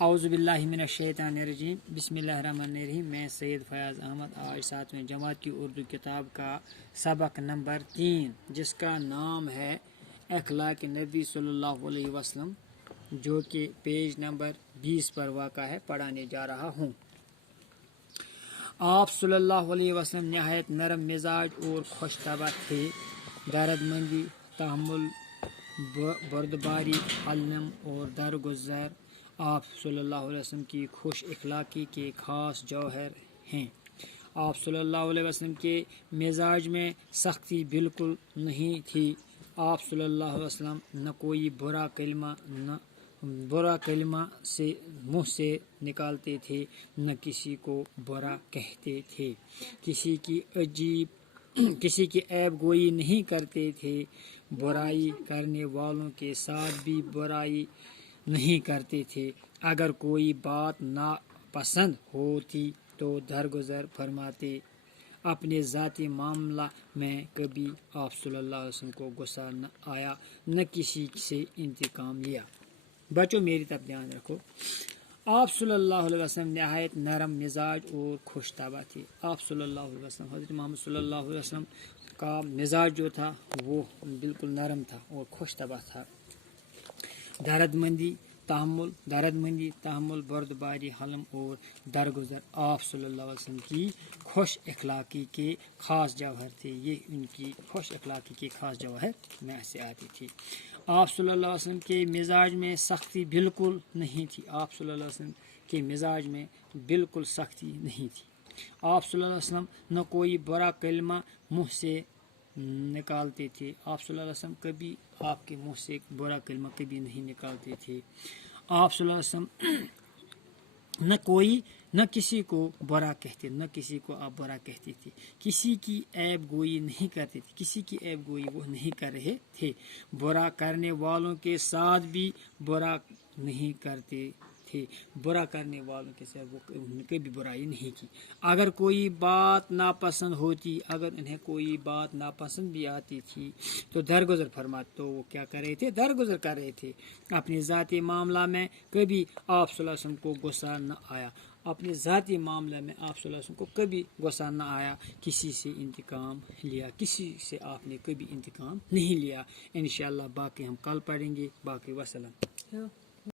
اعوذ باللہ من الشیطان الرجیم بسم اللہ الرحمن الرحیم. میں سید فیاض احمد آج 7ویں جماعت کی اردو کتاب کا سبق نمبر 3 جس کا نام ہے اخلاق نبی صلی اللہ علیہ وسلم، جو کہ پیج نمبر 20 پر واقع ہے، پڑھانے جا رہا ہوں. آپ صلی اللہ علیہ وسلم نہایت نرم مزاج اور خوش طبع تھے. درد مندی، تحمل، بردباری، حلم اور درگزر آپ صلی اللہ علیہ وسلم کی خوش اخلاقی کے خاص جوہر ہیں. آپ صلی اللہ علیہ وسلم کے مزاج میں سختی بالکل نہیں تھی. آپ صلی اللہ علیہ وسلم نہ کوئی برا کلمہ سے منہ سے نکالتے تھے، نہ کسی کو برا کہتے تھے. کسی کی عیب گوئی نہیں کرتے تھے. برائی کرنے والوں کے ساتھ بھی برائی نہیں کرتے تھے. اگر کوئی بات ناپسند ہوتی تو درگزر فرماتے. اپنے ذاتی معاملہ میں کبھی آپ صلی اللہ علیہ وسلم کو غصہ نہ آیا، نہ کسی سے انتقام لیا. بچوں میری طرف دھیان رکھو. آپ صلی اللہ علیہ وسلم نہایت نرم مزاج اور خوش طبع تھے. آپ صلی اللہ علیہ وسلم، حضرت محمد صلی اللہ علیہ وسلم کا مزاج جو تھا وہ بالکل نرم تھا اور خوش طبع تھا. درد مندی، تحمل، بردباری، حلم اور درگزر آپ صلی اللہ علیہ وسلم کی خوش اخلاقی کے خاص جوہر تھے. یہ ان کی خوش اخلاقی کے خاص جوہر میں سے آتی تھی. آپ صلی اللہ علیہ وسلم کے مزاج میں سختی بالکل نہیں تھی. آپ صلی اللہ علیہ وسلم کے مزاج میں بالکل سختی نہیں تھی. آپ صلی اللہ علیہ وسلم نہ کوئی برا کلمہ منہ سے نکالتے تھے. آپ صلی اللہ علیہ وسلم کبھی آپ کے منہ سے برا کلمہ کبھی نہیں نکالتے تھے. آپ صلی اللہ علیہ وسلم نہ کسی کو برا کہتے، نہ کسی کو آپ برا کہتے تھے. کسی کی عیب گوئی نہیں کرتے تھے. کسی کی عیب گوئی وہ نہیں کر رہے تھے. برا کرنے والوں کے ساتھ بھی برا نہیں کرتے تھے. برا کرنے والوں کے ساتھ وہ کبھی برائی نہیں کی. اگر کوئی بات ناپسند ہوتی، اگر انہیں کوئی بات ناپسند بھی آتی تھی تو درگزر فرماتے. تو وہ کیا کر رہے تھے؟ درگزر کر رہے تھے. اپنے ذاتی معاملہ میں کبھی آپ صلی اللہ علیہ وسلم کو غصہ نہ آیا. اپنے ذاتی معاملہ میں آپ صلی اللہ علیہ وسلم کو کبھی غصہ نہ آیا. کسی سے انتقام لیا، کسی سے آپ نے کبھی انتقام نہیں لیا. انشاءاللہ باقی ہم کل پڑھیں گے. باقی وسلام.